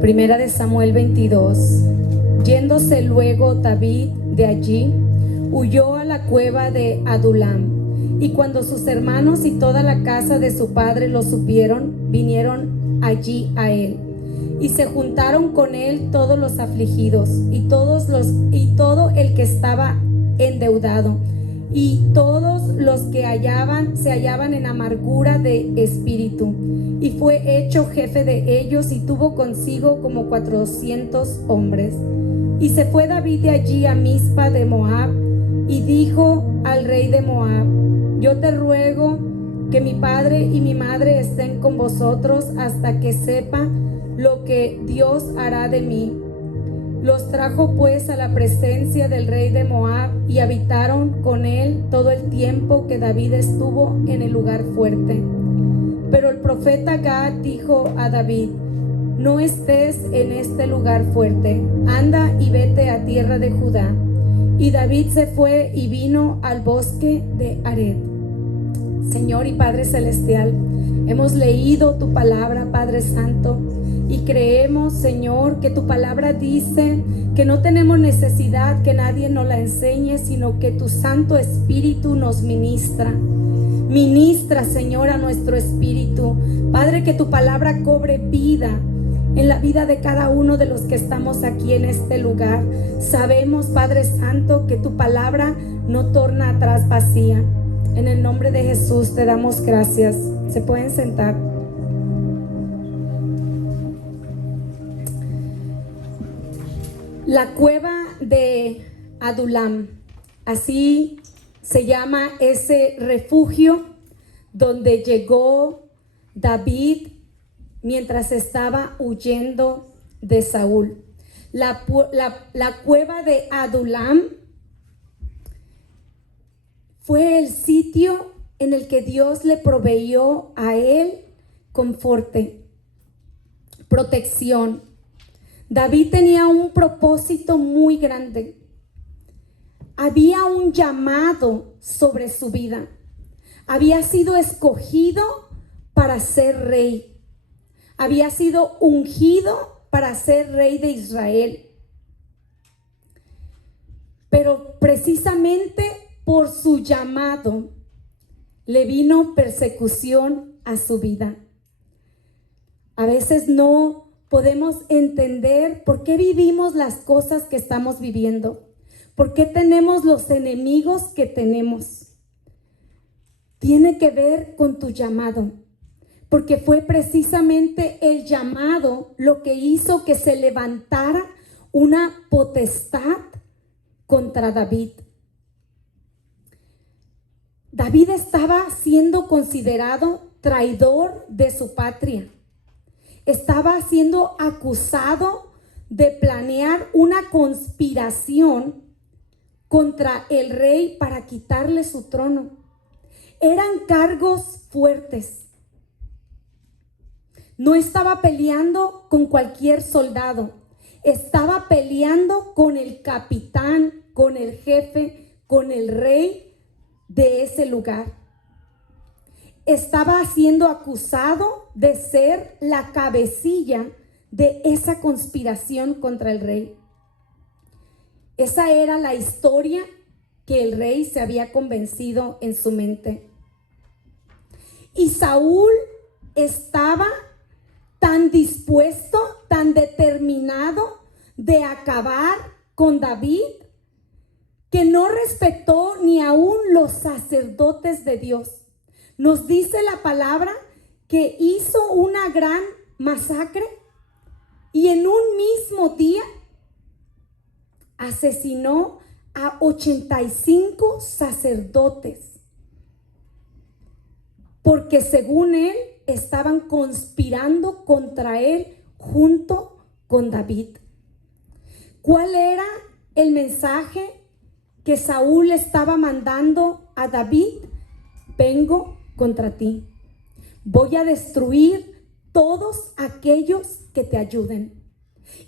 Primera de Samuel 22. Yéndose luego David de allí, huyó a la cueva de Adulam. Y cuando sus hermanos y toda la casa de su padre lo supieron, vinieron allí a él. Y se juntaron con él todos los afligidos y todo el que estaba endeudado, y todos los que se hallaban en amargura de espíritu. Y fue hecho jefe de ellos, y tuvo consigo como 400 hombres. Y se fue David de allí a Mizpa de Moab, y dijo al rey de Moab: yo te ruego que mi padre y mi madre estén con vosotros hasta que sepa lo que Dios hará de mí. Los trajo pues a la presencia del rey de Moab, y habitaron con él todo el tiempo que David estuvo en el lugar fuerte. Pero el profeta Gad dijo a David: no estés en este lugar fuerte, anda y vete a tierra de Judá. Y David se fue y vino al bosque de Ared. Señor y Padre Celestial, hemos leído tu palabra, Padre Santo, y creemos, Señor, que tu palabra dice que no tenemos necesidad que nadie nos la enseñe, sino que tu Santo Espíritu nos ministra. Ministra, Señor, a nuestro espíritu. Padre, que tu palabra cobre vida en la vida de cada uno de los que estamos aquí en este lugar. Sabemos, Padre Santo, que tu palabra no torna atrás vacía. En el nombre de Jesús te damos gracias. Se pueden sentar. La cueva de Adulam, así se llama ese refugio donde llegó David mientras estaba huyendo de Saúl. La cueva de Adulam fue el sitio en el que Dios le proveyó a él confort, protección. David tenía un propósito muy grande. Había un llamado sobre su vida. Había sido escogido para ser rey. Había sido ungido para ser rey de Israel. Pero precisamente por su llamado le vino persecución a su vida. A veces no podemos entender por qué vivimos las cosas que estamos viviendo, por qué tenemos los enemigos que tenemos. Tiene que ver con tu llamado, porque fue precisamente el llamado lo que hizo que se levantara una potestad contra David. David estaba siendo considerado traidor de su patria. Estaba siendo acusado de planear una conspiración contra el rey para quitarle su trono. Eran cargos fuertes. No estaba peleando con cualquier soldado. Estaba peleando con el capitán, con el jefe, con el rey de ese lugar. Estaba siendo acusado de ser la cabecilla de esa conspiración contra el rey. Esa era la historia que el rey se había convencido en su mente. Y Saúl estaba tan dispuesto, tan determinado de acabar con David, que no respetó ni aún los sacerdotes de Dios. Nos dice la palabra que hizo una gran masacre y en un mismo día asesinó a 85 sacerdotes, porque según él estaban conspirando contra él junto con David. ¿Cuál era el mensaje que Saúl estaba mandando a David? Vengo contra ti. Voy a destruir todos aquellos que te ayuden.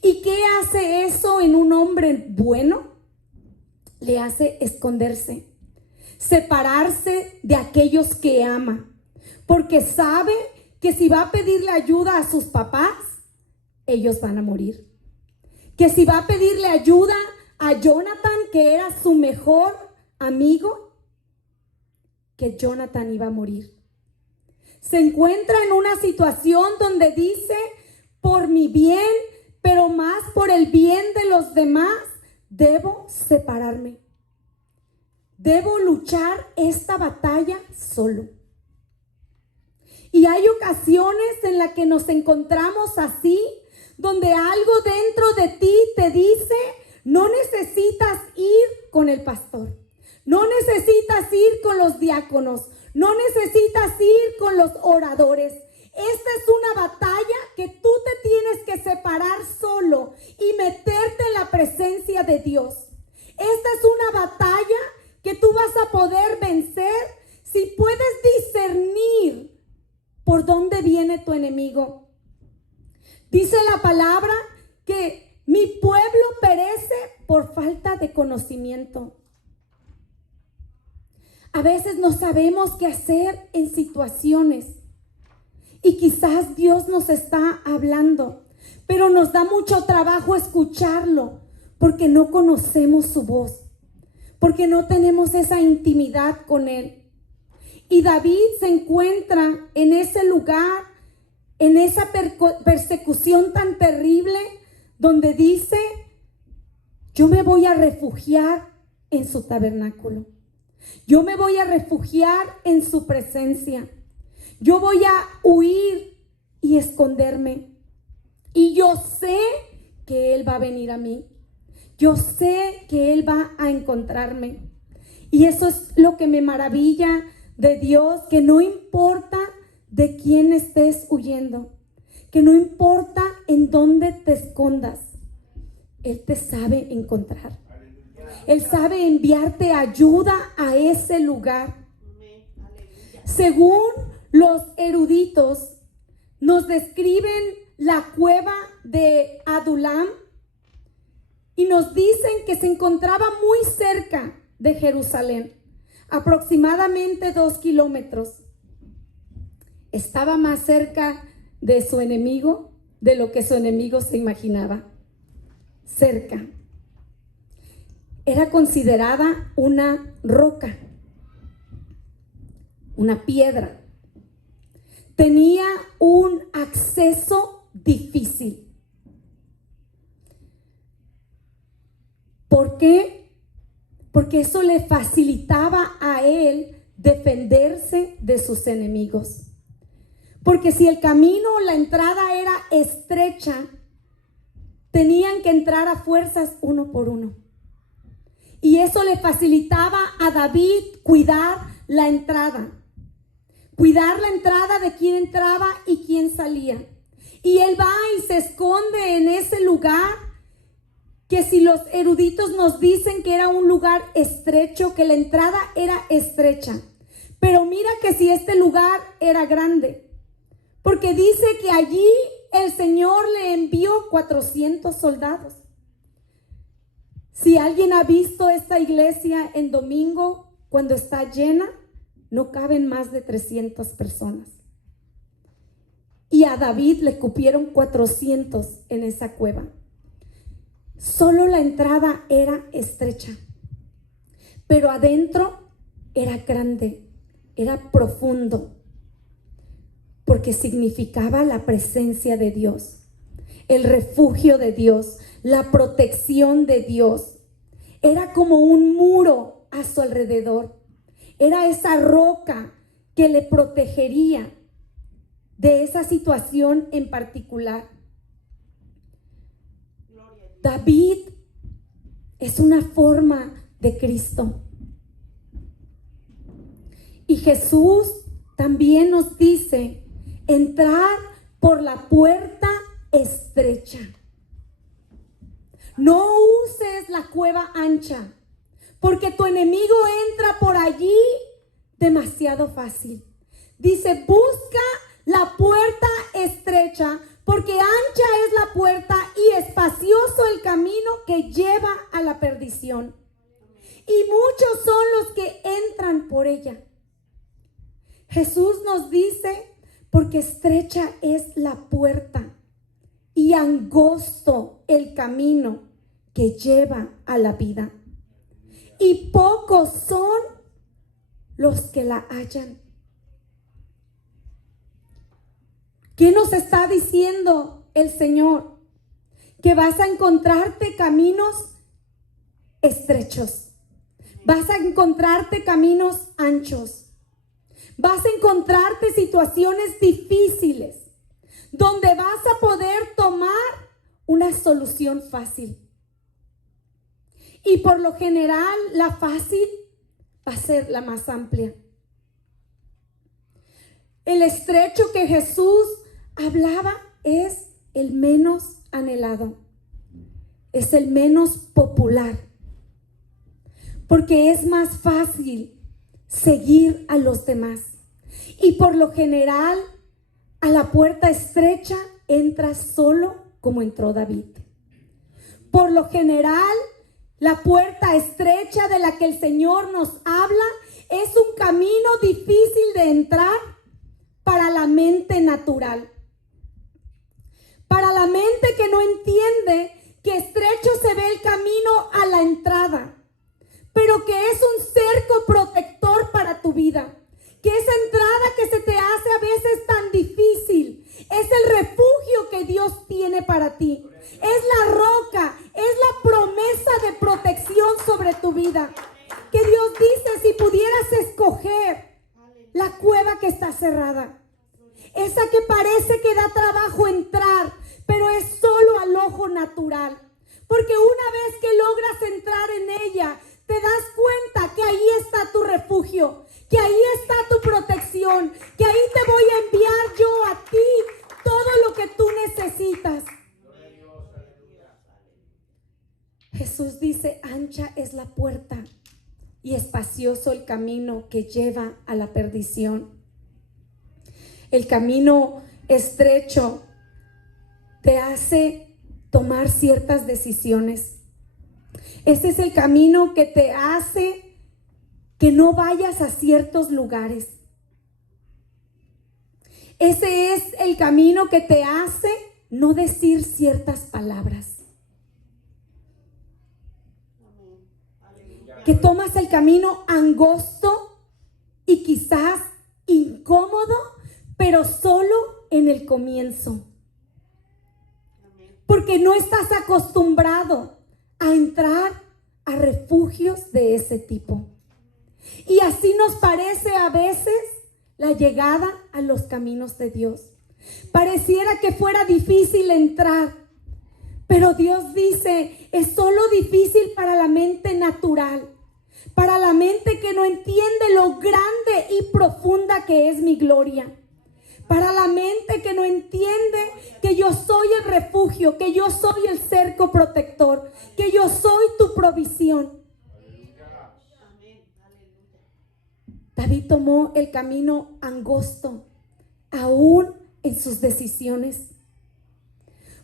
¿Y qué hace eso en un hombre bueno? Le hace esconderse, separarse de aquellos que ama, porque sabe que si va a pedirle ayuda a sus papás, ellos van a morir. Que si va a pedirle ayuda a Jonathan, que era su mejor amigo, que Jonathan iba a morir. Se encuentra en una situación donde dice, por mi bien, pero más por el bien de los demás, debo separarme. Debo luchar esta batalla solo. Y hay ocasiones en las que nos encontramos así, donde algo dentro de ti te dice, no necesitas ir con el pastor, no necesitas ir con los diáconos, no necesitas ir con los oradores. Esta es una batalla que tú te tienes que separar solo y meterte en la presencia de Dios. Esta es una batalla que tú vas a poder vencer si puedes discernir por dónde viene tu enemigo. Dice la palabra que mi pueblo perece por falta de conocimiento. A veces no sabemos qué hacer en situaciones y quizás Dios nos está hablando, pero nos da mucho trabajo escucharlo porque no conocemos su voz, porque no tenemos esa intimidad con Él. Y David se encuentra en ese lugar, en esa persecución tan terrible, donde dice, yo me voy a refugiar en su tabernáculo. Yo me voy a refugiar en su presencia. Yo voy a huir y esconderme. Y yo sé que Él va a venir a mí. Yo sé que Él va a encontrarme. Y eso es lo que me maravilla de Dios, que no importa de quién estés huyendo, que no importa en dónde te escondas, Él te sabe encontrar. Él sabe enviarte ayuda a ese lugar. Según los eruditos, nos describen la cueva de Adulam y nos dicen que se encontraba muy cerca de Jerusalén, aproximadamente 2 kilómetros. Estaba más cerca de su enemigo de lo que su enemigo se imaginaba. Cerca. Era considerada una roca, una piedra. Tenía un acceso difícil. ¿Por qué? Porque eso le facilitaba a él defenderse de sus enemigos. Porque si el camino, la entrada era estrecha, tenían que entrar a fuerzas uno por uno. Y eso le facilitaba a David cuidar la entrada. Cuidar la entrada de quién entraba y quién salía. Y él va y se esconde en ese lugar que si los eruditos nos dicen que era un lugar estrecho, que la entrada era estrecha. Pero mira que si este lugar era grande. Porque dice que allí el Señor le envió 400 soldados. Si alguien ha visto esta iglesia en domingo, cuando está llena, no caben más de 300 personas. Y a David le cupieron 400 en esa cueva. Solo la entrada era estrecha, pero adentro era grande, era profundo, porque significaba la presencia de Dios, el refugio de Dios, la protección de Dios. Era como un muro a su alrededor. Era esa roca que le protegería de esa situación en particular. David es una forma de Cristo. Y Jesús también nos dice entrar por la puerta estrecha. No uses la cueva ancha, porque tu enemigo entra por allí demasiado fácil. Dice, busca la puerta estrecha, porque ancha es la puerta y espacioso el camino que lleva a la perdición. Y muchos son los que entran por ella. Jesús nos dice, porque estrecha es la puerta y y angosto el camino que lleva a la vida, y pocos son los que la hallan. ¿Qué nos está diciendo el Señor? Que vas a encontrarte caminos estrechos, vas a encontrarte caminos anchos, vas a encontrarte situaciones difíciles donde vas a poder tomar una solución fácil. Y por lo general la fácil va a ser la más amplia. El estrecho que Jesús hablaba es el menos anhelado, es el menos popular, porque es más fácil seguir a los demás. Y por lo general, a la puerta estrecha entras solo como entró David. Por lo general, la puerta estrecha de la que el Señor nos habla es un camino difícil de entrar para la mente natural. Para la mente que no entiende que estrecho se ve el camino a la entrada, pero que es un cerco protector para tu vida. Que esa entrada que se te hace a veces tan difícil es el refugio que Dios tiene para ti. Es la roca, es la promesa de protección sobre tu vida. Que Dios dice, si pudieras escoger la cueva que está cerrada, esa que parece que da trabajo entrar, pero es solo al ojo natural. Porque una vez que logras entrar en ella, te das cuenta que ahí está tu refugio, que ahí está tu protección, que ahí te voy a enviar yo a ti todo lo que tú necesitas. Jesús dice, ancha es la puerta y espacioso el camino que lleva a la perdición. El camino estrecho te hace tomar ciertas decisiones. Ese es el camino que te hace que no vayas a ciertos lugares. Ese es el camino que te hace no decir ciertas palabras. Que tomas el camino angosto y quizás incómodo, pero solo en el comienzo. Porque no estás acostumbrado a entrar a refugios de ese tipo. Y así nos parece a veces la llegada a los caminos de Dios. Pareciera que fuera difícil entrar, pero Dios dice, es solo difícil para la mente natural, para la mente que no entiende lo grande y profunda que es mi gloria. Para la mente que no entiende que yo soy el refugio, que yo soy el cerco protector, que yo soy tu provisión. David tomó el camino angosto, aún en sus decisiones.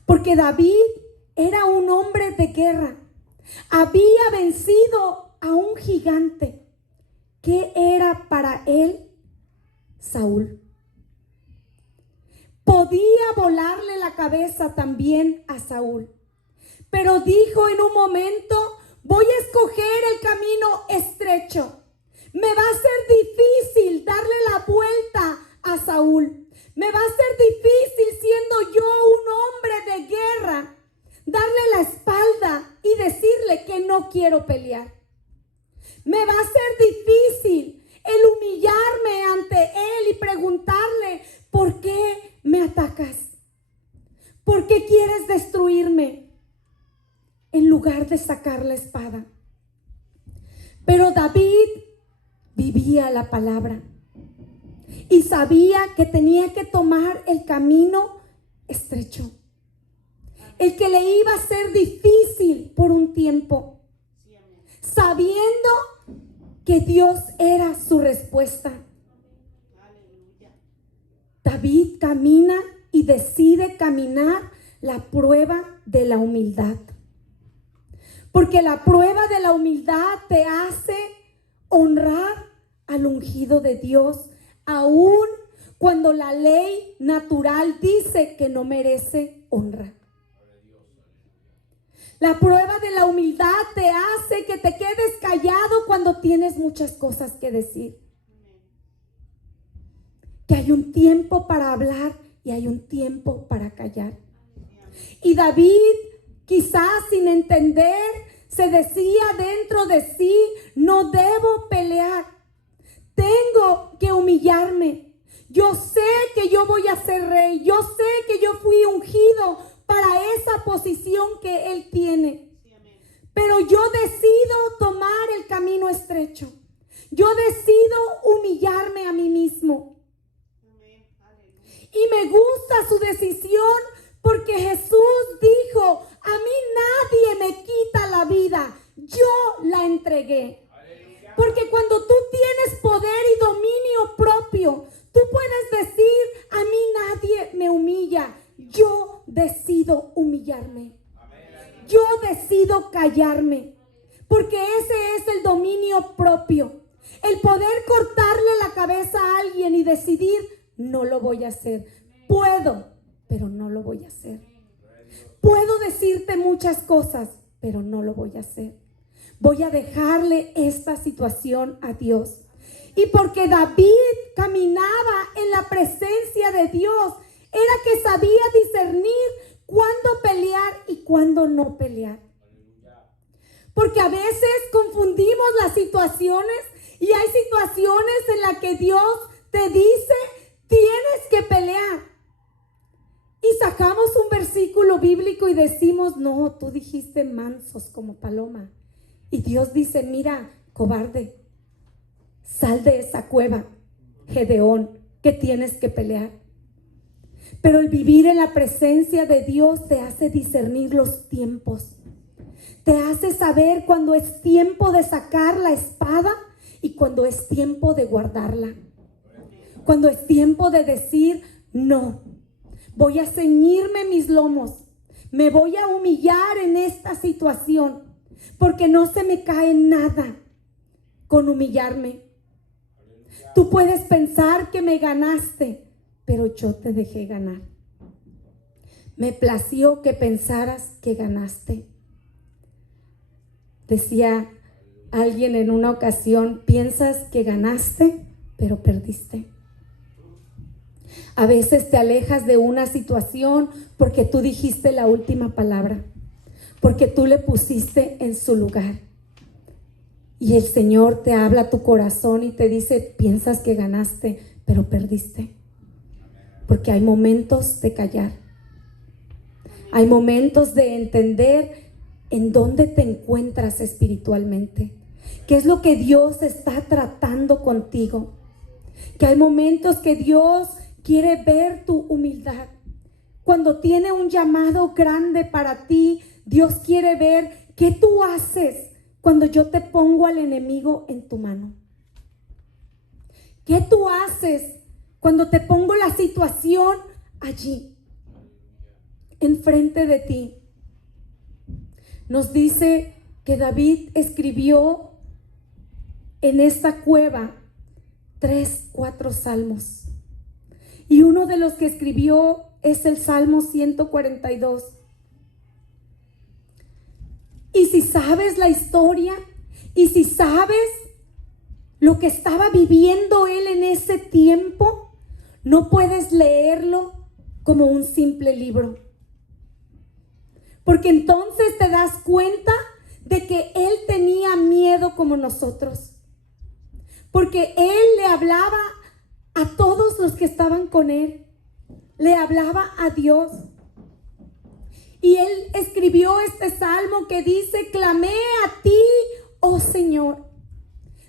Porque David era un hombre de guerra. Había vencido a un gigante. ¿Qué era para él Saúl? Podía volarle la cabeza también a Saúl, pero dijo en un momento, voy a escoger el camino estrecho. Me va a ser difícil darle la vuelta a Saúl. Me va a ser difícil, siendo yo un hombre de guerra, darle la espalda y decirle que no quiero pelear. Me va a ser difícil el humillarme ante él y preguntarle, ¿por qué me atacas? ¿Por qué quieres destruirme? En lugar de sacar la espada. Pero David vivía la palabra y sabía que tenía que tomar el camino estrecho, el que le iba a ser difícil por un tiempo, sabiendo que Dios era su respuesta. David camina y decide caminar la prueba de la humildad. Porque la prueba de la humildad te hace honrar al ungido de Dios, aun cuando la ley natural dice que no merece honra. La prueba de la humildad te hace que te quedes callado cuando tienes muchas cosas que decir. Que hay un tiempo para hablar y hay un tiempo para callar. Y David, quizás sin entender, se decía dentro de sí: no debo pelear, tengo que humillarme. Yo sé que yo voy a ser rey, yo sé que yo fui ungido para esa posición que él tiene. Pero yo decido tomar el camino estrecho. Yo decido humillarme a mí mismo. Y me gusta su decisión porque Jesús dijo: a mí nadie me quita la vida, yo la entregué. Porque cuando tú tienes poder y dominio propio, tú puedes decir: a mí nadie me humilla, yo decido humillarme. Yo decido callarme. Porque ese es el dominio propio. El poder cortarle la cabeza a alguien y decidir: no lo voy a hacer. Puedo, pero no lo voy a hacer. Puedo decirte muchas cosas, pero no lo voy a hacer. Voy a dejarle esta situación a Dios. Y porque David caminaba en la presencia de Dios, era que sabía discernir cuándo pelear y cuándo no pelear. Porque a veces confundimos las situaciones y hay situaciones en las que Dios te dice: tienes que pelear. Y sacamos un versículo bíblico y decimos: no, tú dijiste mansos como paloma. Y Dios dice: mira, cobarde, sal de esa cueva, Gedeón, que tienes que pelear. Pero el vivir en la presencia de Dios te hace discernir los tiempos. Te hace saber cuando es tiempo de sacar la espada y cuando es tiempo de guardarla. Cuando es tiempo de decir: no, voy a ceñirme mis lomos. Me voy a humillar en esta situación. Porque no se me cae nada con humillarme. Tú puedes pensar que me ganaste, pero yo te dejé ganar. Me plació que pensaras que ganaste. Decía alguien en una ocasión: piensas que ganaste, pero perdiste. A veces te alejas de una situación porque tú dijiste la última palabra, porque tú le pusiste en su lugar. Y el Señor te habla a tu corazón y te dice: piensas que ganaste, pero perdiste. Porque hay momentos de callar. Hay momentos de entender en dónde te encuentras espiritualmente. ¿Qué es lo que Dios está tratando contigo? Que hay momentos que Dios quiere ver tu humildad. Cuando tiene un llamado grande para ti, Dios quiere ver qué tú haces cuando yo te pongo al enemigo en tu mano. ¿Qué tú haces cuando te pongo la situación allí, enfrente de ti? Nos dice que David escribió en esta cueva 3-4 salmos. Y uno de los que escribió es el Salmo 142. Y si sabes la historia, y si sabes lo que estaba viviendo él en ese tiempo, no puedes leerlo como un simple libro. Porque entonces te das cuenta de que él tenía miedo como nosotros. Porque él le hablaba a todos los que estaban con él. Le hablaba a Dios. Y él escribió este salmo que dice: clamé a ti, oh Señor.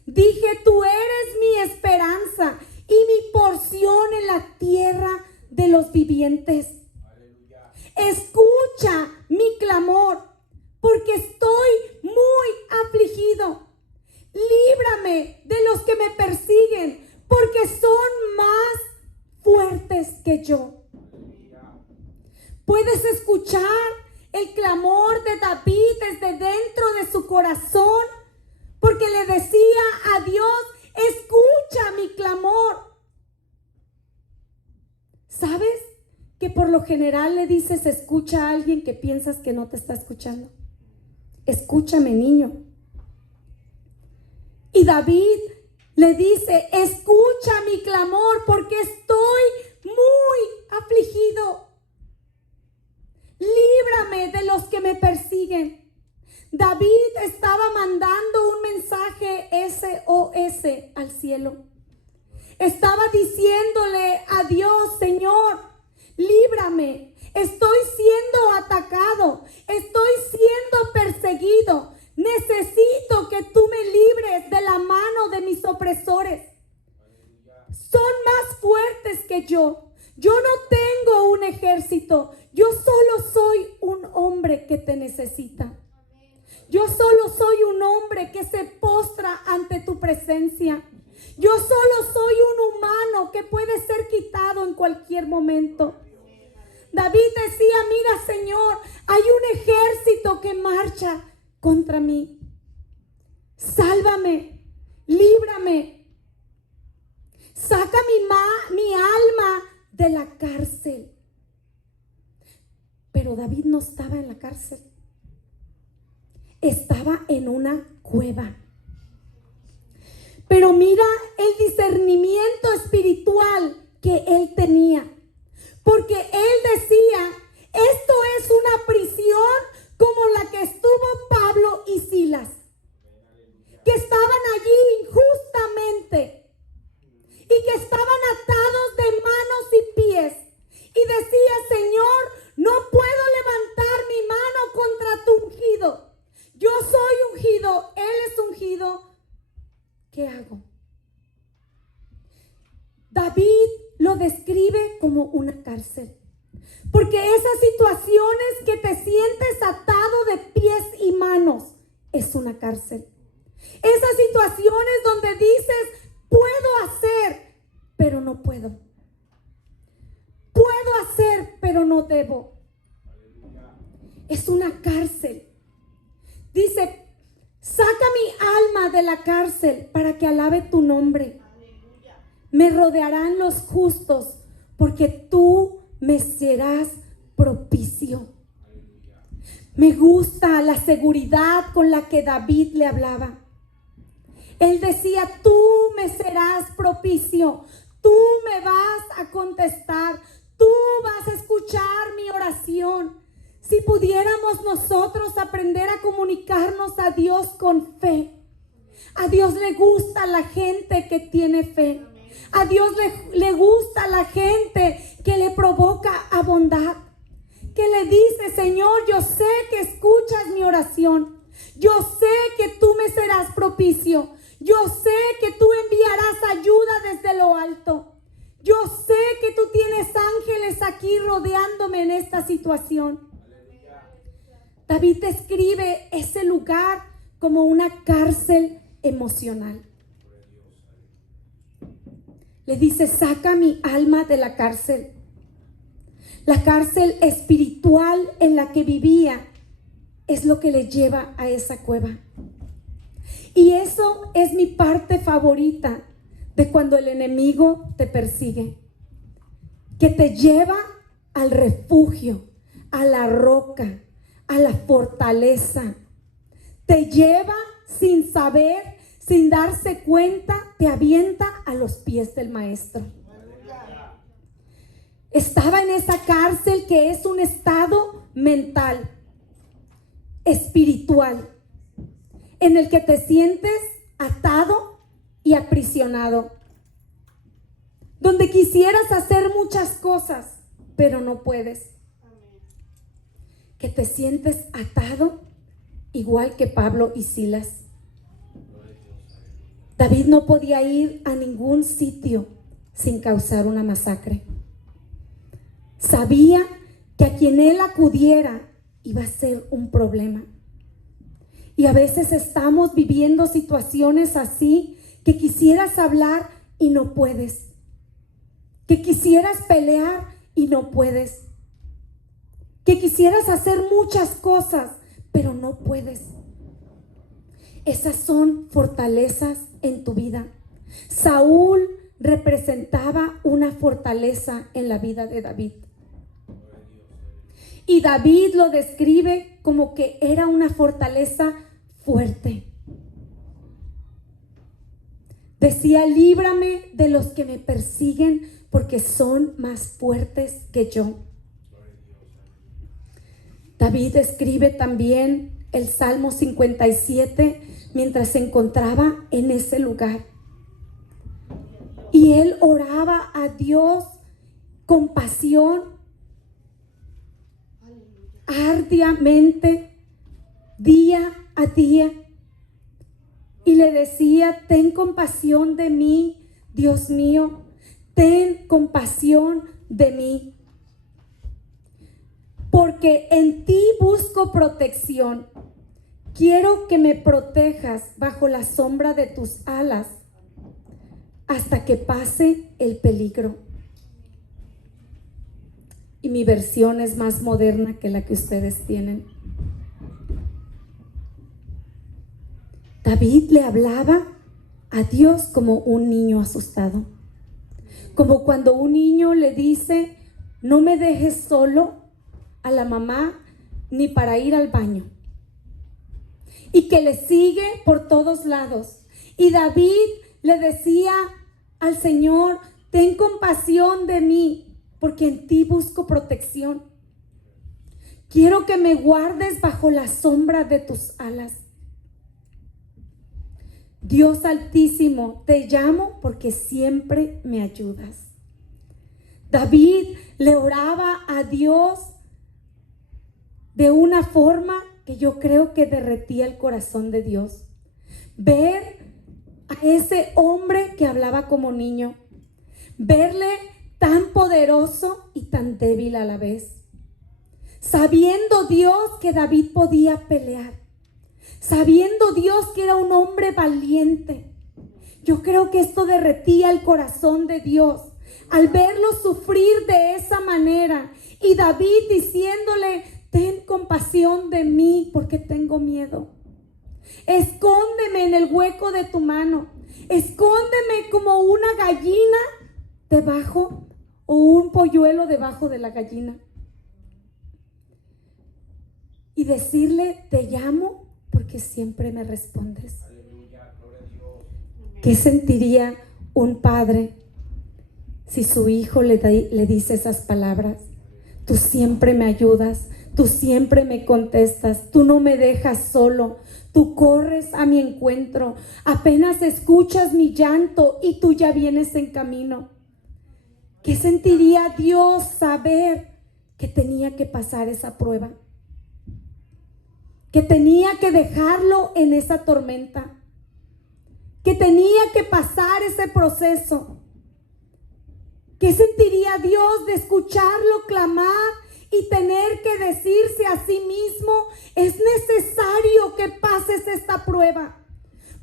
Dije: tú eres mi esperanza y mi porción en la tierra de los vivientes. Aleluya. Escucha mi clamor, porque estoy muy afligido. Líbrame de los que me persiguen, porque son más fuertes que yo. Puedes escuchar el clamor de David desde dentro de su corazón, porque le decía a Dios: escucha mi clamor. ¿Sabes que por lo general le dices escucha a alguien que piensas que no te está escuchando? escúchame, niño. Y David le dice, escucha mi clamor porque estoy muy afligido. Líbrame de los que me persiguen. David estaba mandando un mensaje SOS al cielo. Estaba diciéndole a Dios, Señor, líbrame. Estoy siendo atacado. Estoy siendo perseguido. Necesito que tú me libres de la mano de mis opresores. Son más fuertes que yo. Yo no tengo un ejército. Yo solo soy un hombre que te necesita. Yo solo soy un hombre que se postra ante tu presencia. Yo solo soy un humano que puede ser quitado en cualquier momento. David decía, mira, Señor, hay un ejército que marcha contra mí. Sálvame, líbrame. Saca mi alma de la cárcel. Pero David no estaba en la cárcel. Estaba en una cueva. Pero mira el discernimiento espiritual que él tenía. Porque él decía, esto es una prisión como la que estuvo Pablo y Silas, que estaban allí injustamente y que estaban atados de manos y pies. Y decía, Señor, no puedo levantar mi mano contra tu ungido. Yo soy ungido, él es ungido. ¿Qué hago? David lo describe como una cárcel. Porque esas situaciones que te sientes atado de pies y manos es una cárcel. Esas situaciones donde dices, puedo hacer, pero no puedo. Puedo hacer, pero no debo. Es una cárcel. Dice, saca mi alma de la cárcel para que alabe tu nombre. Me rodearán los justos porque tú me serás propicio. Me gusta la seguridad con la que David le hablaba. Él decía, tú me serás propicio, tú me vas a contestar, tú vas a escuchar mi oración. Si pudiéramos nosotros aprender a comunicarnos a Dios con fe. A Dios le gusta la gente que tiene fe. A Dios le gusta la gente que le provoca a bondad. Que le dice, Señor, yo sé que escuchas mi oración. Yo sé que tú me serás propicio. Yo sé que tú enviarás ayuda desde lo alto. Yo sé que tú tienes ángeles aquí rodeándome en esta situación. David describe ese lugar como una cárcel emocional. Le dice, saca mi alma de la cárcel. La cárcel espiritual en la que vivía es lo que le lleva a esa cueva. Y eso es mi parte favorita de cuando el enemigo te persigue. Que te lleva al refugio, a la roca, a la fortaleza. Te lleva sin saber, sin darse cuenta, te avienta a los pies del maestro. Estaba en esa cárcel que es un estado mental, espiritual, en el que te sientes atado y aprisionado, donde quisieras hacer muchas cosas, pero no puedes. Que te sientes atado igual que Pablo y Silas. David no podía ir a ningún sitio sin causar una masacre. Sabía que a quien él acudiera iba a ser un problema. Y a veces estamos viviendo situaciones así que quisieras hablar y no puedes. Que quisieras pelear y no puedes. Que quisieras hacer muchas cosas, pero no puedes. Esas son fortalezas en tu vida. Saúl representaba una fortaleza en la vida de David. Y David lo describe como que era una fortaleza fuerte. Decía: líbrame de los que me persiguen, porque son más fuertes que yo. David escribe también el Salmo 57 mientras se encontraba en ese lugar. Y él oraba a Dios con pasión, arduamente, día a día. Y le decía: ten compasión de mí, Dios mío, ten compasión de mí. Porque en ti busco protección. Quiero que me protejas bajo la sombra de tus alas hasta que pase el peligro. Y mi versión es más moderna que la que ustedes tienen. David le hablaba a Dios como un niño asustado. Como cuando un niño le dice: no me dejes solo a la mamá ni para ir al baño. Y que le sigue por todos lados. Y David le decía al Señor: ten compasión de mí, porque en ti busco protección. Quiero que me guardes bajo la sombra de tus alas. Dios Altísimo, te llamo porque siempre me ayudas. David le oraba a Dios de una forma que yo creo que derretía el corazón de Dios. Ver a ese hombre que hablaba como niño, verle tan poderoso y tan débil a la vez, sabiendo Dios que David podía pelear, sabiendo Dios que era un hombre valiente. Yo creo que esto derretía el corazón de Dios al verlo sufrir de esa manera, y David diciéndole: ten compasión de mí porque tengo miedo. Escóndeme en el hueco de tu mano. Escóndeme como una gallina debajo, o un polluelo debajo de la gallina. Y decirle: te llamo porque siempre me respondes. ¿Qué sentiría un padre si su hijo le dice esas palabras? Tú siempre me ayudas, tú siempre me contestas, tú no me dejas solo, tú corres a mi encuentro, apenas escuchas mi llanto y tú ya vienes en camino. ¿Qué sentiría Dios saber que tenía que pasar esa prueba? Que tenía que dejarlo en esa tormenta, que tenía que pasar ese proceso. ¿Qué sentiría Dios de escucharlo clamar y tener que decirse a sí mismo: es necesario que pases esta prueba,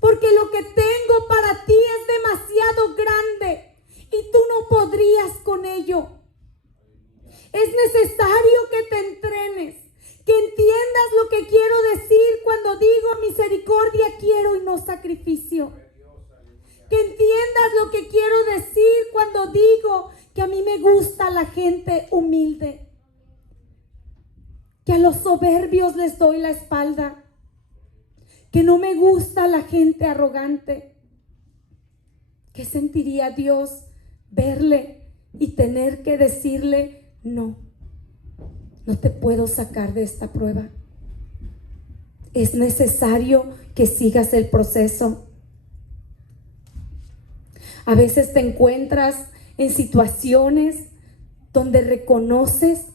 porque lo que tengo para ti es demasiado grande y tú no podrías con ello? Es necesario que te entrenes, que entiendas lo que quiero decir cuando digo misericordia quiero y no sacrificio. Que entiendas lo que quiero decir cuando digo que a mí me gusta la gente humilde, que a los soberbios les doy la espalda, que no me gusta la gente arrogante. ¿Qué sentiría Dios verle y tener que decirle: no, no te puedo sacar de esta prueba? Es necesario que sigas el proceso. A veces te encuentras en situaciones donde reconoces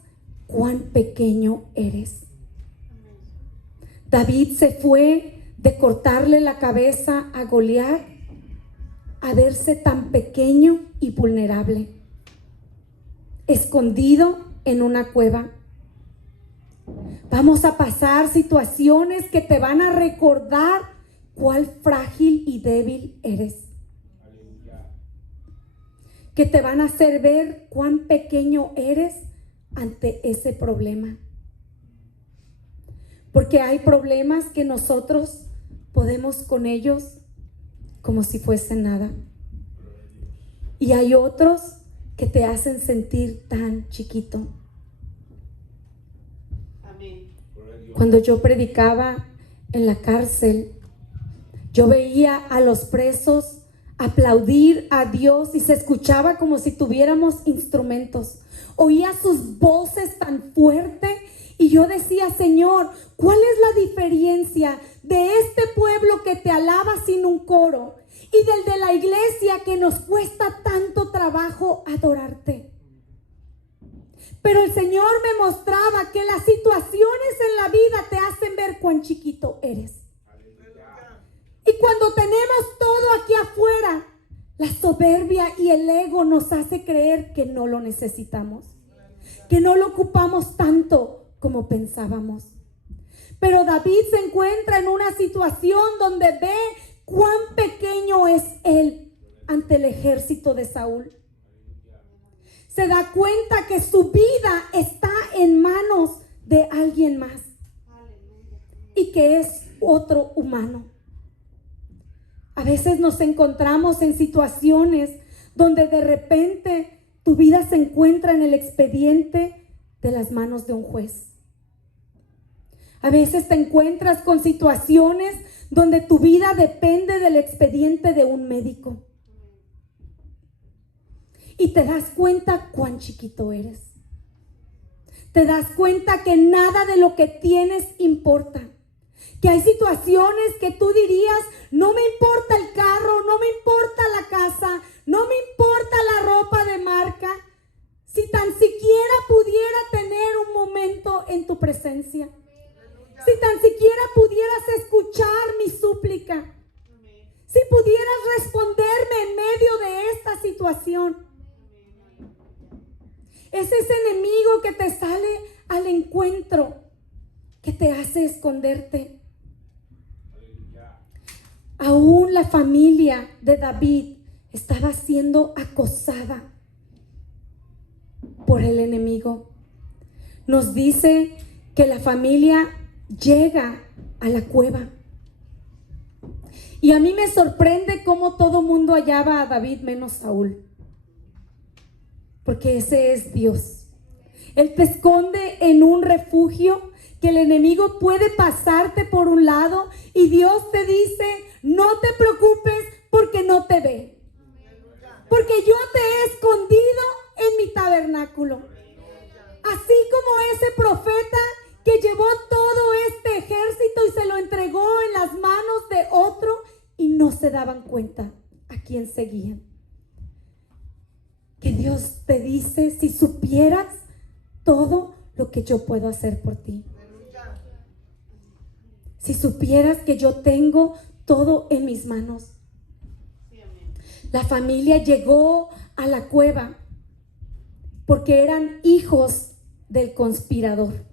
cuán pequeño eres. David se fue de cortarle la cabeza a Goliat a verse tan pequeño y vulnerable, escondido en una cueva. Vamos a pasar situaciones que te van a recordar cuán frágil y débil eres, que te van a hacer ver cuán pequeño eres ante ese problema. Porque hay problemas que nosotros podemos con ellos como si fuesen nada. Y hay otros que te hacen sentir tan chiquito. Cuando yo predicaba en la cárcel, yo veía a los presos aplaudir a Dios y se escuchaba como si tuviéramos instrumentos. Oía sus voces tan fuerte y yo decía, Señor, ¿cuál es la diferencia de este pueblo que te alaba sin un coro y del de la iglesia que nos cuesta tanto trabajo adorarte? Pero el Señor me mostraba que las situaciones en la vida te hacen ver cuán chiquito eres. Y cuando tenemos todo aquí afuera, la soberbia y el ego nos hace creer que no lo necesitamos, que no lo ocupamos tanto como pensábamos. Pero David se encuentra en una situación donde ve cuán pequeño es él ante el ejército de Saúl. Se da cuenta que su vida está en manos de alguien más y que es otro humano. A veces nos encontramos en situaciones donde de repente tu vida se encuentra en el expediente de las manos de un juez. A veces te encuentras con situaciones donde tu vida depende del expediente de un médico. Y te das cuenta cuán chiquito eres. Te das cuenta que nada de lo que tienes importa. Que hay situaciones que tú dirías, no me importa el carro, no me importa la casa, no me importa la ropa de marca, si tan siquiera pudiera tener un momento en tu presencia. Si tan siquiera pudieras escuchar mi súplica. Si pudieras responderme en medio de esta situación. Es ese enemigo que te sale al encuentro, que te hace esconderte. Aún la familia de David estaba siendo acosada por el enemigo. Nos dice que la familia llega a la cueva. Y a mí me sorprende cómo todo mundo hallaba a David menos Saúl. Porque ese es Dios. Él te esconde en un refugio que el enemigo puede pasarte por un lado y Dios te dice, no te preocupes porque no te ve. Porque yo te he escondido en mi tabernáculo. Así como ese profeta que llevó todo este ejército y se lo entregó en las manos de otro y no se daban cuenta a quién seguían. Que Dios te dice, si supieras todo lo que yo puedo hacer por ti. Si supieras que yo tengo todo en mis manos. La familia llegó a la cueva porque eran hijos del conspirador.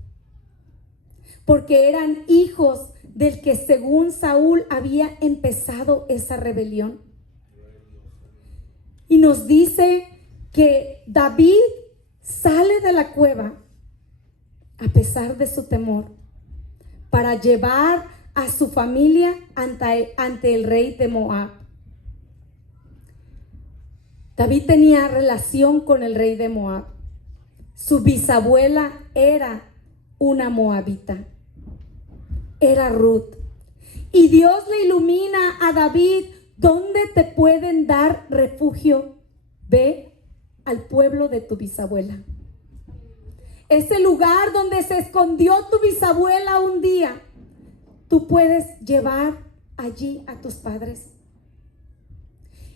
Porque eran hijos del que según Saúl había empezado esa rebelión. Y nos dice que David sale de la cueva a pesar de su temor para llevar a su familia ante el rey de Moab. David tenía relación con el rey de Moab. Su bisabuela era una moabita. Era Ruth. Y Dios le ilumina a David, ¿dónde te pueden dar refugio? Ve al pueblo de tu bisabuela. Ese lugar donde se escondió tu bisabuela un día, tú puedes llevar allí a tus padres.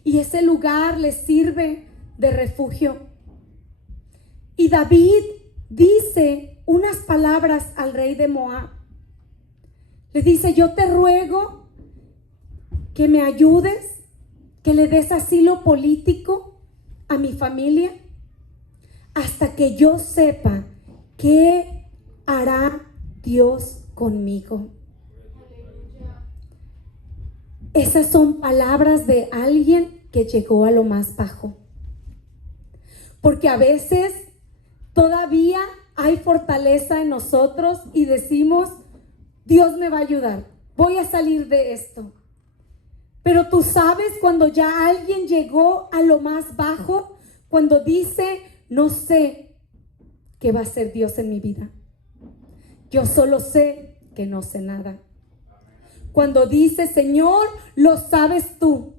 Y ese lugar les sirve de refugio. Y David dice unas palabras al rey de Moab. Le dice, yo te ruego que me ayudes, que le des asilo político a mi familia, hasta que yo sepa qué hará Dios conmigo. Esas son palabras de alguien que llegó a lo más bajo. Porque a veces todavía hay fortaleza en nosotros y decimos, Dios me va a ayudar, voy a salir de esto. Pero tú sabes cuando ya alguien llegó a lo más bajo, cuando dice, no sé qué va a hacer Dios en mi vida. Yo solo sé que no sé nada. Cuando dice, Señor, lo sabes tú.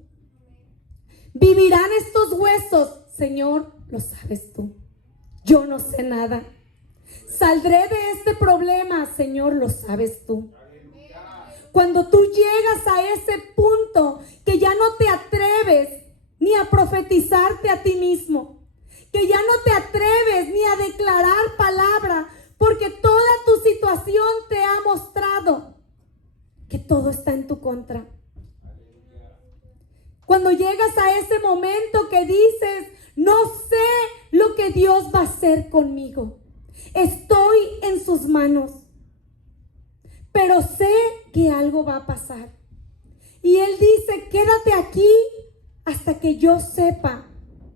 ¿Vivirán estos huesos? Señor, lo sabes tú. Yo no sé nada. ¿Saldré de este problema? Señor, lo sabes tú. Cuando tú llegas a ese punto que ya no te atreves ni a profetizarte a ti mismo, que ya no te atreves ni a declarar palabra, porque toda tu situación te ha mostrado que todo está en tu contra. Cuando llegas a ese momento que dices, no sé lo que Dios va a hacer conmigo, estoy en sus manos, pero sé que algo va a pasar. Y Él dice, quédate aquí hasta que yo sepa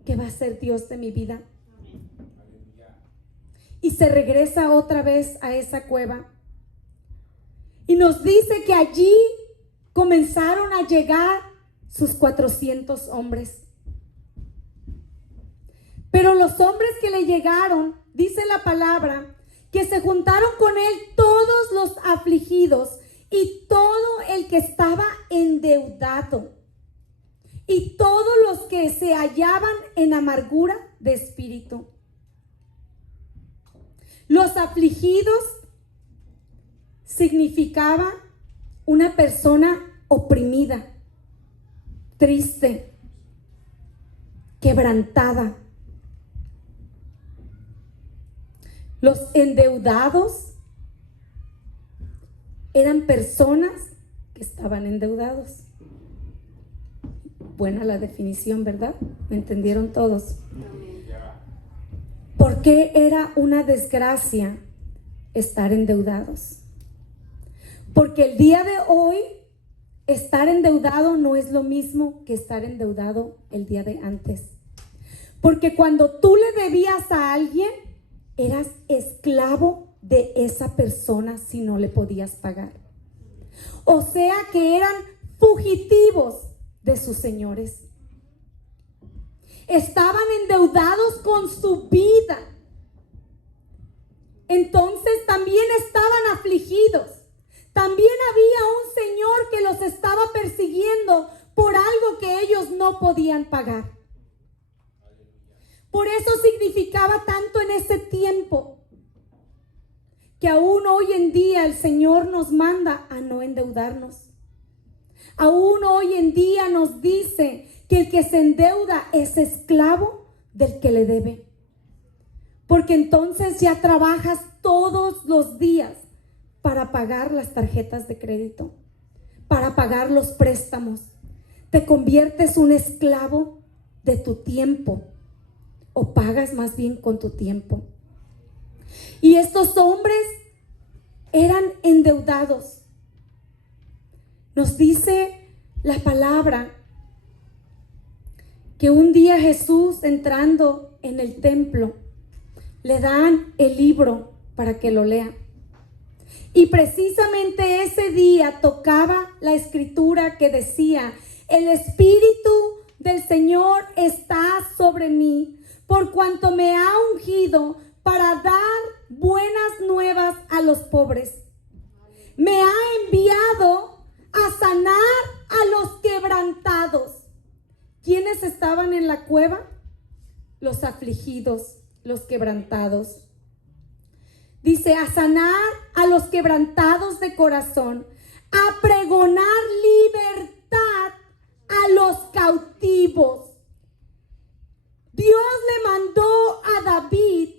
que va a ser Dios de mi vida. Y se regresa otra vez a esa cueva. Y nos dice que allí comenzaron a llegar sus 400 hombres. Pero los hombres que le llegaron, dice la palabra, que se juntaron con él todos los afligidos y todo el que estaba endeudado y todos los que se hallaban en amargura de espíritu. Los afligidos significaba una persona oprimida, triste, quebrantada. Los endeudados eran personas que estaban endeudados. Buena la definición, ¿verdad? ¿Me entendieron todos? ¿Por qué era una desgracia estar endeudados? Porque el día de hoy, estar endeudado no es lo mismo que estar endeudado el día de antes. Porque cuando tú le debías a alguien, eras esclavo de esa persona si no le podías pagar. O sea que eran fugitivos de sus señores. Estaban endeudados con su vida. Entonces también estaban afligidos. También había un señor que los estaba persiguiendo por algo que ellos no podían pagar. Por eso significaba tanto en ese tiempo que aún hoy en día el Señor nos manda a no endeudarnos. Aún hoy en día nos dice que el que se endeuda es esclavo del que le debe. Porque entonces ya trabajas todos los días para pagar las tarjetas de crédito, para pagar los préstamos. Te conviertes un esclavo de tu tiempo, o pagas más bien con tu tiempo. Y estos hombres eran endeudados. Nos dice la palabra que un día Jesús, entrando en el templo, le dan el libro para que lo lea. Y precisamente ese día tocaba la escritura que decía: el Espíritu del Señor está sobre mí, por cuanto me ha ungido para dar buenas nuevas a los pobres. Me ha enviado a sanar a los quebrantados. ¿Quiénes estaban en la cueva? Los afligidos, los quebrantados. Dice, a sanar a los quebrantados de corazón, a pregonar libertad a los cautivos. Dios le mandó a David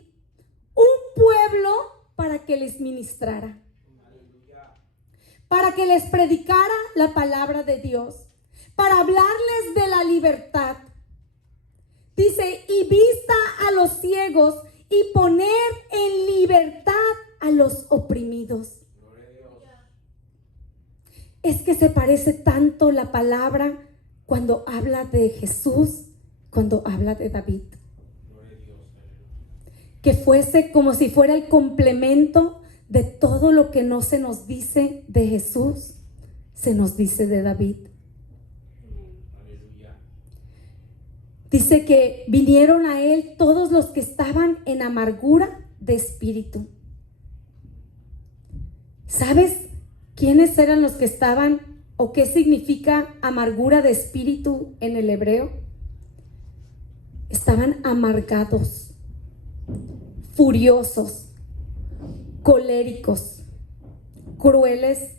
un pueblo para que les ministrara, para que les predicara la palabra de Dios, para hablarles de la libertad. Dice, y vista a los ciegos y poner en libertad a los oprimidos. Es que se parece tanto la palabra cuando habla de Jesús, cuando habla de David. Que fuese como si fuera el complemento de todo lo que no se nos dice de Jesús, se nos dice de David. Dice que vinieron a él todos los que estaban en amargura de espíritu. ¿Sabes quiénes eran los que estaban o qué significa amargura de espíritu en el hebreo? Estaban amargados, furiosos, coléricos, crueles.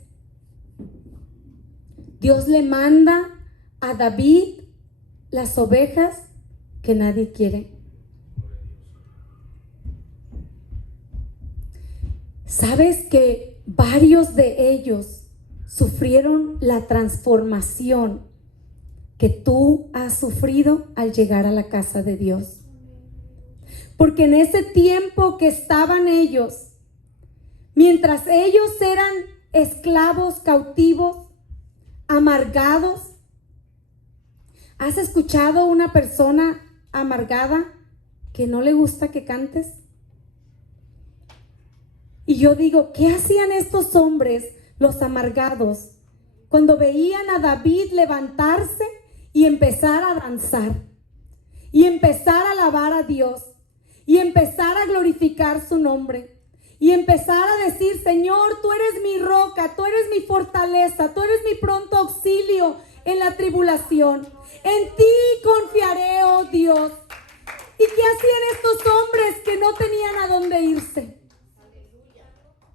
Dios le manda a David las ovejas que nadie quiere. ¿Sabes que varios de ellos sufrieron la transformación que tú has sufrido al llegar a la casa de Dios? Porque en ese tiempo que estaban ellos, mientras ellos eran esclavos, cautivos, amargados. ¿Has escuchado una persona amargada que no le gusta que cantes? Y yo digo, ¿qué hacían estos hombres, los amargados, cuando veían a David levantarse y empezar a danzar, y empezar a alabar a Dios, y empezar a glorificar su nombre, y empezar a decir, Señor, tú eres mi roca, tú eres mi fortaleza, tú eres mi pronto auxilio en la tribulación? En ti confiaré, oh Dios. ¿Y qué hacían estos hombres que no tenían a dónde irse?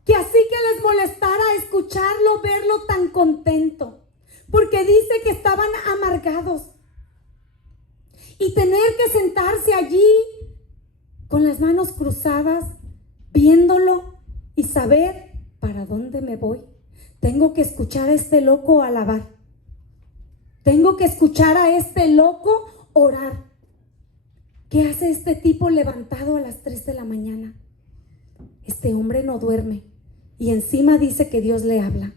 Que así que les molestara escucharlo, verlo tan contento, porque dice que estaban amargados. Y tener que sentarse allí con las manos cruzadas, viéndolo y saber para dónde me voy. Tengo que escuchar a este loco alabar. Tengo que escuchar a este loco orar. ¿Qué hace este tipo levantado a las 3 de la mañana? Este hombre no duerme y encima dice que Dios le habla.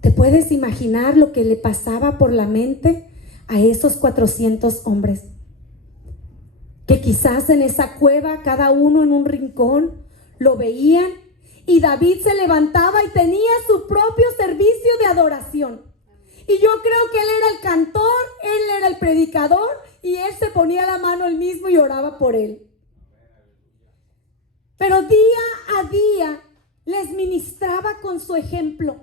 ¿Te puedes imaginar lo que le pasaba por la mente a esos 400 hombres? Que quizás en esa cueva, cada uno en un rincón, lo veían, y David se levantaba y tenía su propio servicio de adoración. Y yo creo que él era el cantor, él era el predicador, y él se ponía la mano él mismo y oraba por él. Pero día a día les ministraba con su ejemplo.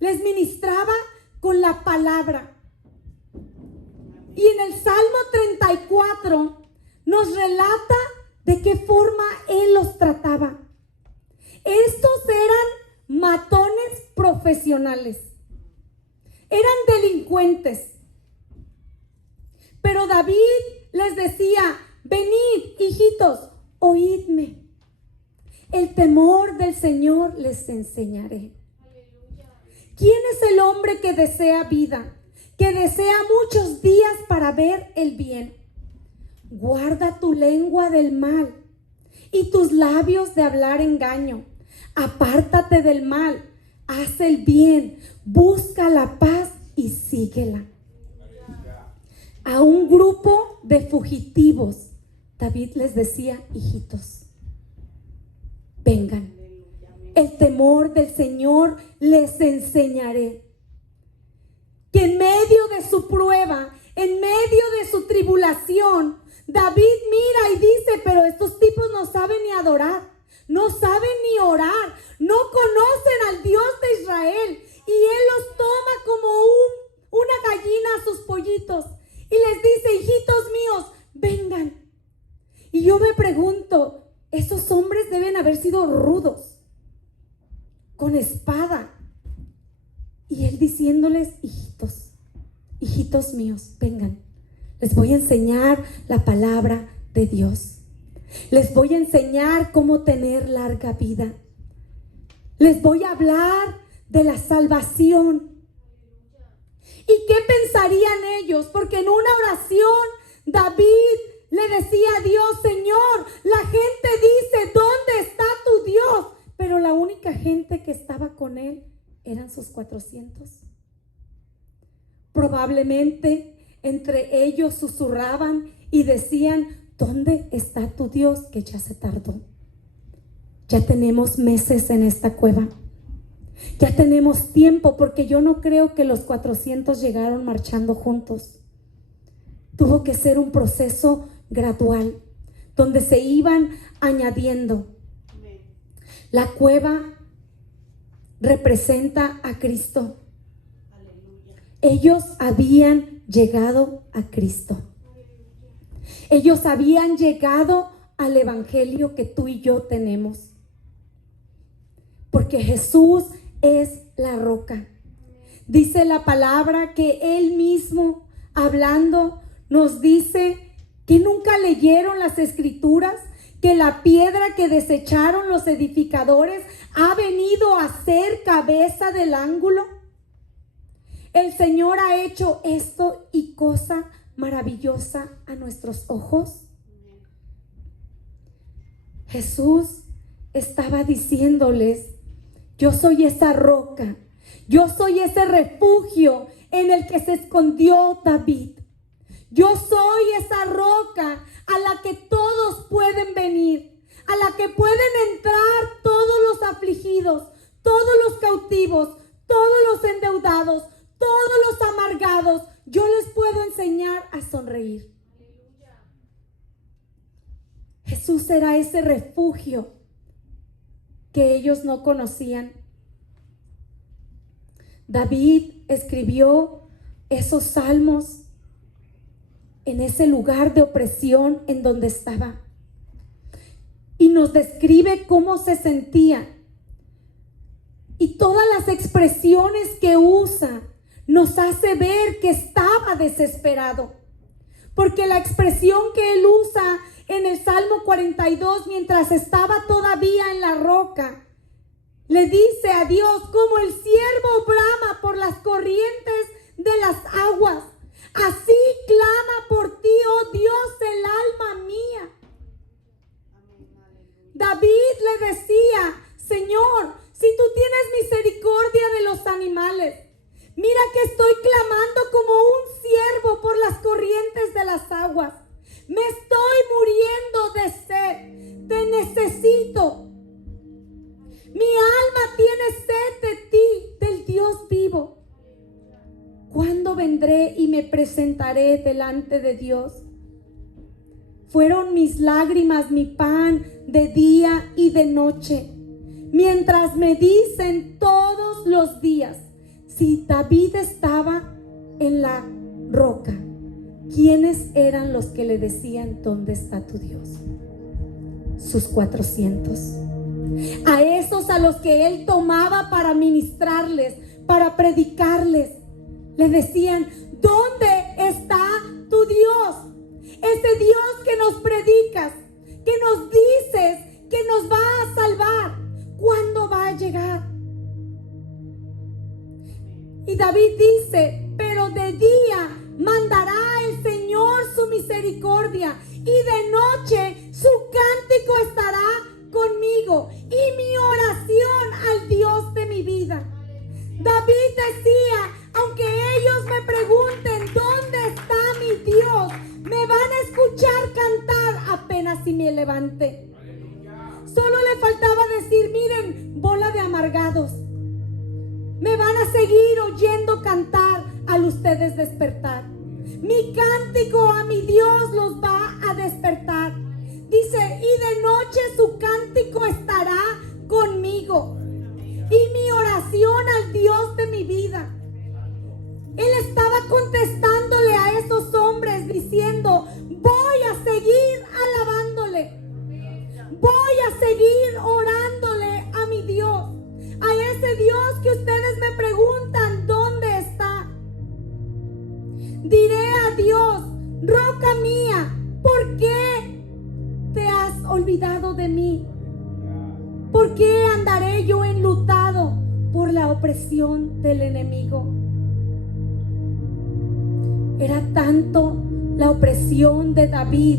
Les ministraba con la palabra. Y en el Salmo 34 nos relata de qué forma él los trataba. Estos eran matones profesionales. Eran delincuentes. Pero David les decía, venid, hijitos, oídme. El temor del Señor les enseñaré. ¿Quién es el hombre que desea vida, que desea muchos días para ver el bien? Guarda tu lengua del mal y tus labios de hablar engaño. Apártate del mal, haz el bien, busca la paz y síguela. A un grupo de fugitivos, David les decía, hijitos, vengan. El temor del Señor les enseñaré. Que en medio de su prueba, en medio de su tribulación, David mira y dice, pero estos tipos no saben ni adorar, no saben ni orar, no conocen al Dios de Israel. Y él los toma como una gallina a sus pollitos y les dice, hijitos míos, vengan. Y yo me pregunto, esos hombres deben haber sido rudos, con espada. Y él diciéndoles, hijitos, hijitos míos, vengan. Les voy a enseñar la palabra de Dios. Les voy a enseñar cómo tener larga vida. Les voy a hablar de la salvación. ¿Y qué pensarían ellos? Porque en una oración David le decía a Dios, Señor, la gente dice, ¿dónde está tu Dios? Pero la única gente que estaba con él eran sus 400. Probablemente entre ellos susurraban y decían, ¿dónde está tu Dios? Que ya se tardó. Ya tenemos meses en esta cueva. Ya tenemos tiempo, porque yo no creo que los 400 llegaron marchando juntos. Tuvo que ser un proceso gradual, donde se iban añadiendo. La cueva representa a Cristo. Ellos habían llegado a Cristo. Ellos habían llegado al evangelio que tú y yo tenemos. Porque Jesús es la roca. Dice la palabra que Él mismo, hablando, nos dice que nunca leyeron las Escrituras, que la piedra que desecharon los edificadores ha venido a ser cabeza del ángulo. El Señor ha hecho esto y cosa maravillosa a nuestros ojos. Jesús estaba diciéndoles: yo soy esa roca, yo soy ese refugio en el que se escondió David. Yo soy esa roca a la que todos pueden venir, a la que pueden entrar todos los afligidos, todos los cautivos, todos los endeudados, todos los amargados. Yo les puedo enseñar a sonreír. Jesús era ese refugio que ellos no conocían. David escribió esos salmos en ese lugar de opresión en donde estaba. Y nos describe cómo se sentía. Y todas las expresiones que usa nos hace ver que estaba desesperado. Porque la expresión que él usa en el Salmo 42, mientras estaba todavía en la roca, le dice a Dios: como el ciervo brama por las corrientes de las aguas, así clama por ti, oh Dios, el alma mía. David le decía: Señor, si tú tienes misericordia de los animales, mira que estoy clamando como un ciervo por las corrientes de las aguas. Me estoy muriendo de sed, te necesito. Mi alma tiene sed de ti, del Dios vivo. ¿Cuándo vendré y me presentaré delante de Dios? Fueron mis lágrimas mi pan de día y de noche, mientras me dicen todos los días. Si David estaba en la roca, ¿quiénes eran los que le decían: ¿dónde está tu Dios? Sus 400. A esos a los que él tomaba para ministrarles, para predicarles, le decían: ¿dónde está tu Dios? Ese Dios que nos predicas, que nos dices que nos va a salvar. ¿Cuándo va a llegar? Y David dice: pero de día mandará el Señor su misericordia, y de noche su cántico estará conmigo, y mi oración al Dios de mi vida. David decía: aunque ellos me pregunten dónde está mi Dios, me van a escuchar cantar apenas si me levante. Solo le faltaba decir: miren, bola de amargados, me van a seguir oyendo cantar al ustedes despertar. Mi cántico a mi Dios los va a despertar. Dice: y de noche su cántico estará conmigo, y mi oración al Dios de mi vida. Él estaba contestándole a esos hombres diciendo: voy a seguir alabándole, voy a seguir orándole a mi Dios, a ese Dios que ustedes me preguntan dónde está. Diré a Dios: roca mía, ¿por qué te has olvidado de mí? ¿Por qué andaré yo enlutado por la opresión del enemigo? Era tanto la opresión de David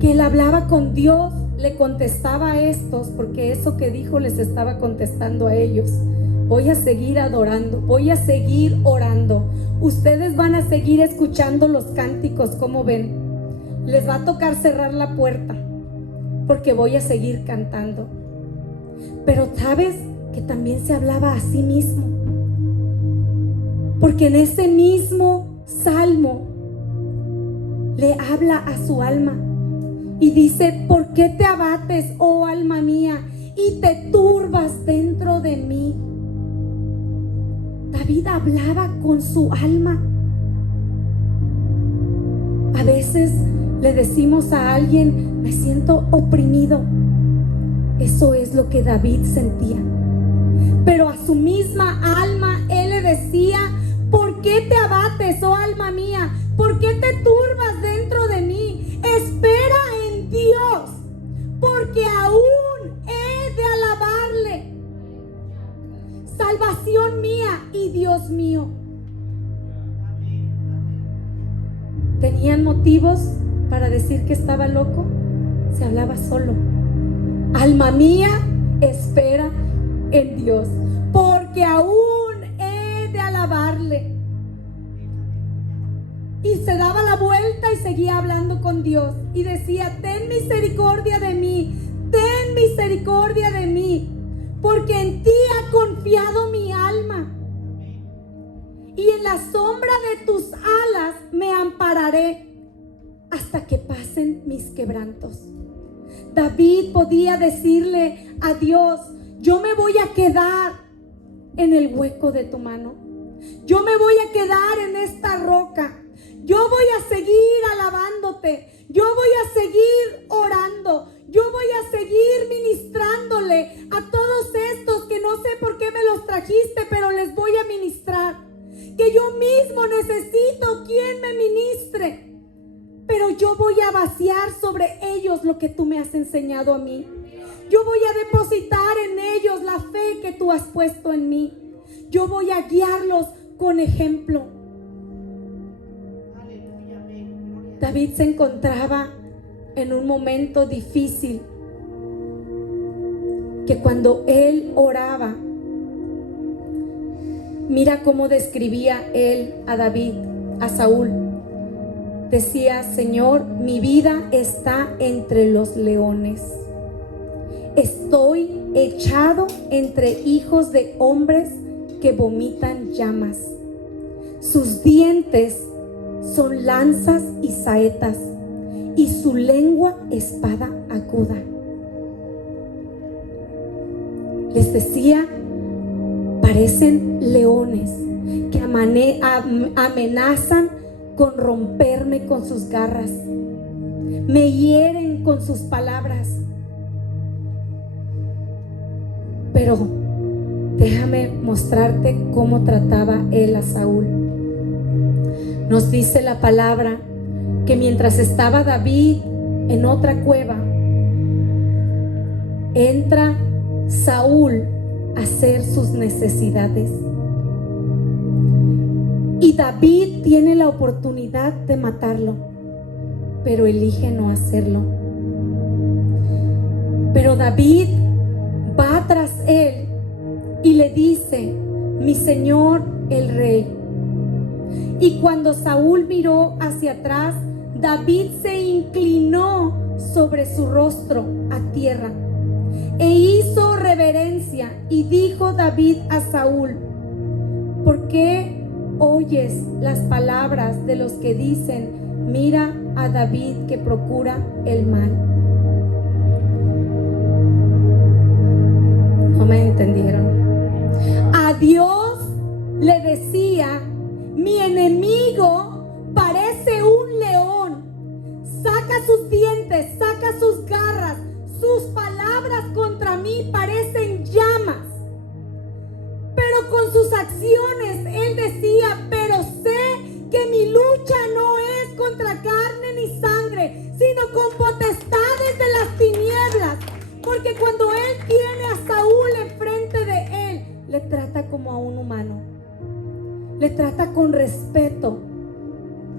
que él hablaba con Dios, le contestaba a estos, porque eso que dijo les estaba contestando a ellos: voy a seguir adorando, voy a seguir orando. Ustedes van a seguir escuchando los cánticos, como ven. Les va a tocar cerrar la puerta, porque voy a seguir cantando. Pero sabes que también se hablaba a sí mismo, porque en ese mismo salmo le habla a su alma y dice: ¿por qué te abates, oh alma mía? y te turbas dentro de mí. David hablaba con su alma. A veces le decimos a alguien: me siento oprimido. Eso es lo que David sentía. Pero a su misma alma él le decía: ¿por qué te abates, oh alma mía? ¿Por qué te turbas dentro de mí? Espera en Dios, porque aún he de alabarle, salvación mía y Dios mío. ¿Tenían motivos para decir que estaba loco? Se hablaba solo. Alma mía, espera en Dios, porque aún he de alabarle. Y se daba la vuelta y seguía hablando con Dios y decía: ten misericordia de mí, ten misericordia de mí, porque en ti ha confiado mi alma, y en la sombra de tus alas me ampararé hasta que pasen mis quebrantos. David podía decirle a Dios: yo me voy a quedar en el hueco de tu mano, yo me voy a quedar en esta roca, yo voy a seguir alabándote, yo voy a seguir orando, yo voy a seguir ministrándole a todos estos que no sé por qué me los trajiste, pero les voy a ministrar, que yo mismo necesito quien me ministre. Pero yo voy a vaciar sobre ellos lo que tú me has enseñado a mí. Yo voy a depositar en ellos la fe que tú has puesto en mí. Yo voy a guiarlos con ejemplo. David se encontraba en un momento difícil, que cuando él oraba, mira cómo describía él a David, a Saúl. Decía: Señor, mi vida está entre los leones. Estoy echado entre hijos de hombres que vomitan llamas. Sus dientes son lanzas y saetas, y su lengua espada aguda. Les decía: parecen leones que amenazan con romperme con sus garras, me hieren con sus palabras. Pero déjame mostrarte cómo trataba él a Saúl. Nos dice la palabra que mientras estaba David en otra cueva, entra Saúl a hacer sus necesidades. Y David tiene la oportunidad de matarlo, pero elige no hacerlo. Pero David va tras él y le dice: mi señor el rey. Y cuando Saúl miró hacia atrás, David se inclinó sobre su rostro a tierra e hizo reverencia, y dijo David a Saúl: ¿por qué oyes las palabras de los que dicen: mira a David que procura el mal? No me entendieron. A Dios le decía: mi enemigo parece un león, saca sus dientes, saca sus garras, sus palabras contra mí parecen llamas. Pero con sus acciones él decía: pero sé que mi lucha no es contra carne ni sangre, sino con potestades de las tinieblas. Porque cuando él tiene a Saúl enfrente de él, le trata como a un humano, le trata con respeto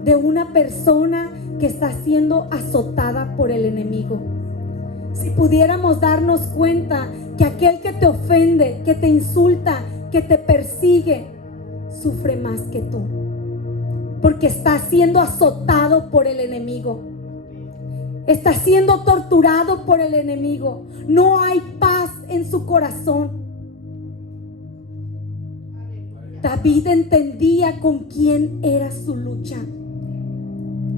de una persona que está siendo azotada por el enemigo. Si pudiéramos darnos cuenta que aquel que te ofende, que te insulta, que te persigue, sufre más que tú, porque está siendo azotado por el enemigo, está siendo torturado por el enemigo. No hay paz en su corazón. David entendía con quién era su lucha.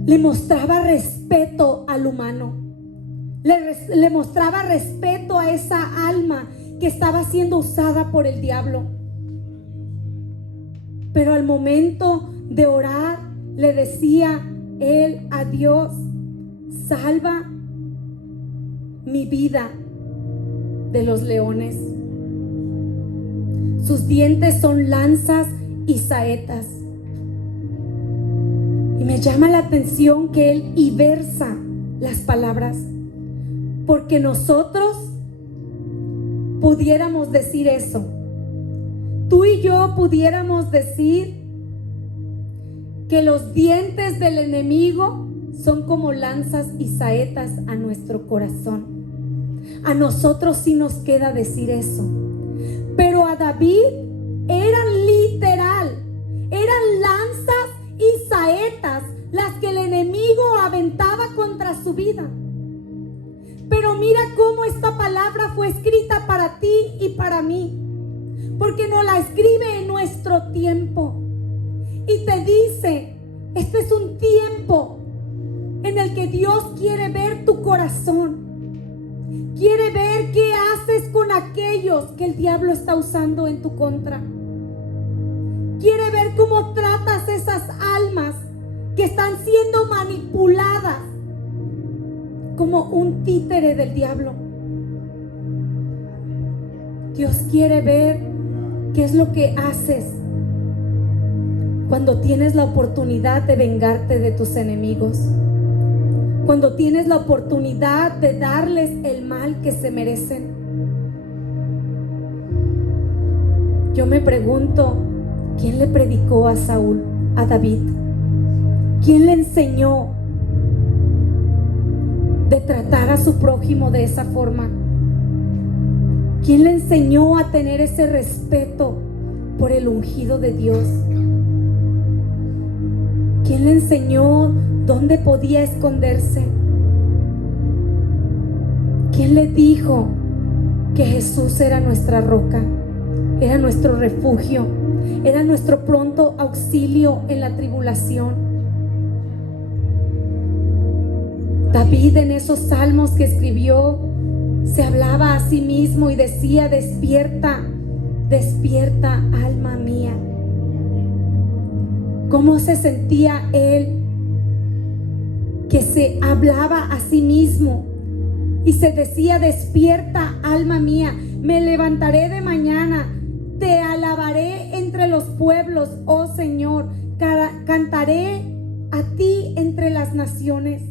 Le mostraba respeto al humano. le mostraba respeto a esa alma que estaba siendo usada por el diablo. Pero al momento de orar, le decía él a Dios: salva mi vida de los leones. Sus dientes son lanzas y saetas. Y me llama la atención que él versa las palabras, porque nosotros pudiéramos decir eso. Tú y yo pudiéramos decir que los dientes del enemigo son como lanzas y saetas a nuestro corazón. A nosotros sí nos queda decir eso. Pero a David eran literal, eran lanzas y saetas las que el enemigo aventaba contra su vida. Pero mira cómo esta palabra fue escrita para ti y para mí, porque nos la escribe en nuestro tiempo y te dice: este es un tiempo en el que Dios quiere ver tu corazón, quiere ver qué haces con aquellos que el diablo está usando en tu contra, quiere ver cómo tratas esas almas que están siendo manipuladas como un títere del diablo. Dios quiere ver qué es lo que haces cuando tienes la oportunidad de vengarte de tus enemigos, cuando tienes la oportunidad de darles el mal que se merecen. Yo me pregunto, ¿quién le predicó a Saúl, a David? ¿Quién le enseñó de tratar a su prójimo de esa forma? ¿Quién le enseñó a tener ese respeto por el ungido de Dios? ¿Quién le enseñó dónde podía esconderse? ¿Quién le dijo que Jesús era nuestra roca, era nuestro refugio, era nuestro pronto auxilio en la tribulación? David, en esos salmos que escribió, se hablaba a sí mismo y decía: despierta, despierta, alma mía. ¿Cómo se sentía él que se hablaba a sí mismo y se decía: despierta, alma mía, me levantaré de mañana, te alabaré entre los pueblos, oh Señor, cantaré a ti entre las naciones?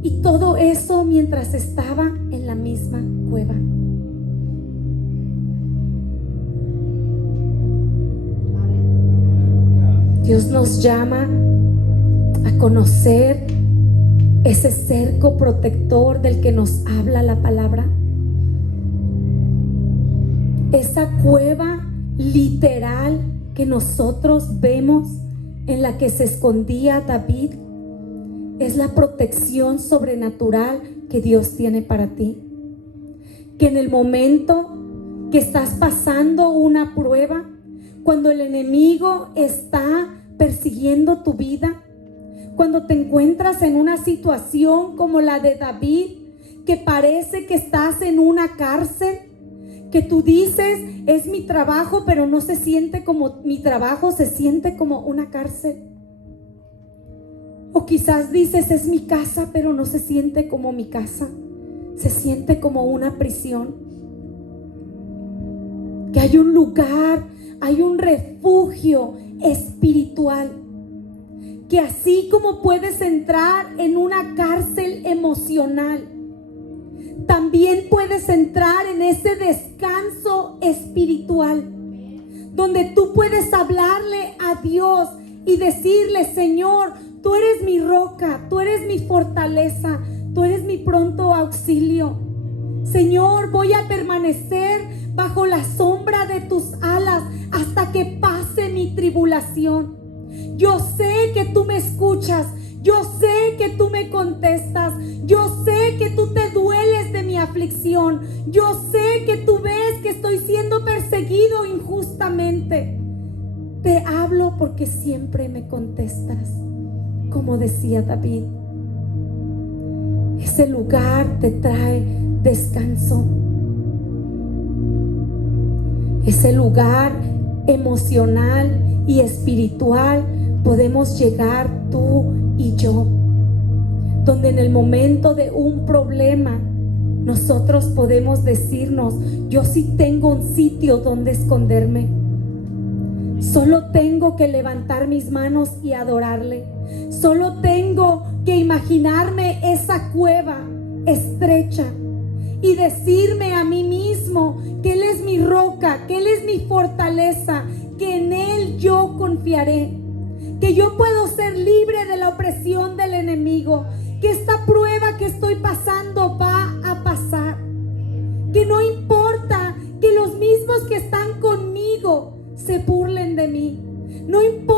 Y todo eso mientras estaba en la misma cueva. Dios nos llama a conocer ese cerco protector del que nos habla la palabra. Esa cueva literal que nosotros vemos en la que se escondía David es la protección sobrenatural que Dios tiene para ti. Que en el momento que estás pasando una prueba, cuando el enemigo está persiguiendo tu vida, cuando te encuentras en una situación como la de David, que parece que estás en una cárcel, que tú dices: es mi trabajo, pero no se siente como mi trabajo, se siente como una cárcel. O quizás dices: es mi casa, pero no se siente como mi casa, se siente como una prisión. Que hay un lugar, hay un refugio espiritual, que así como puedes entrar en una cárcel emocional, también puedes entrar en ese descanso espiritual, donde tú puedes hablarle a Dios y decirle: Señor, tú eres mi roca, tú eres mi fortaleza, tú eres mi pronto auxilio. Señor, voy a permanecer bajo la sombra de tus alas hasta que pase mi tribulación. Yo sé que tú me escuchas, yo sé que tú me contestas, yo sé que tú te dueles de mi aflicción, yo sé que tú ves que estoy siendo perseguido injustamente. Te hablo porque siempre me contestas, como decía David. ese lugar te trae descanso. Ese lugar emocional y espiritual podemos llegar tú y yo, donde en el momento de un problema nosotros podemos decirnos: yo sí tengo un sitio donde esconderme. Solo tengo que levantar mis manos y adorarle. Solo tengo que imaginarme esa cueva estrecha y decirme a mí mismo que Él es mi roca, que Él es mi fortaleza, que en Él yo confiaré, que yo puedo ser libre de la opresión del enemigo, que esta prueba que estoy pasando va a pasar, que no importa que los mismos que están conmigo se burlen de mí, no importa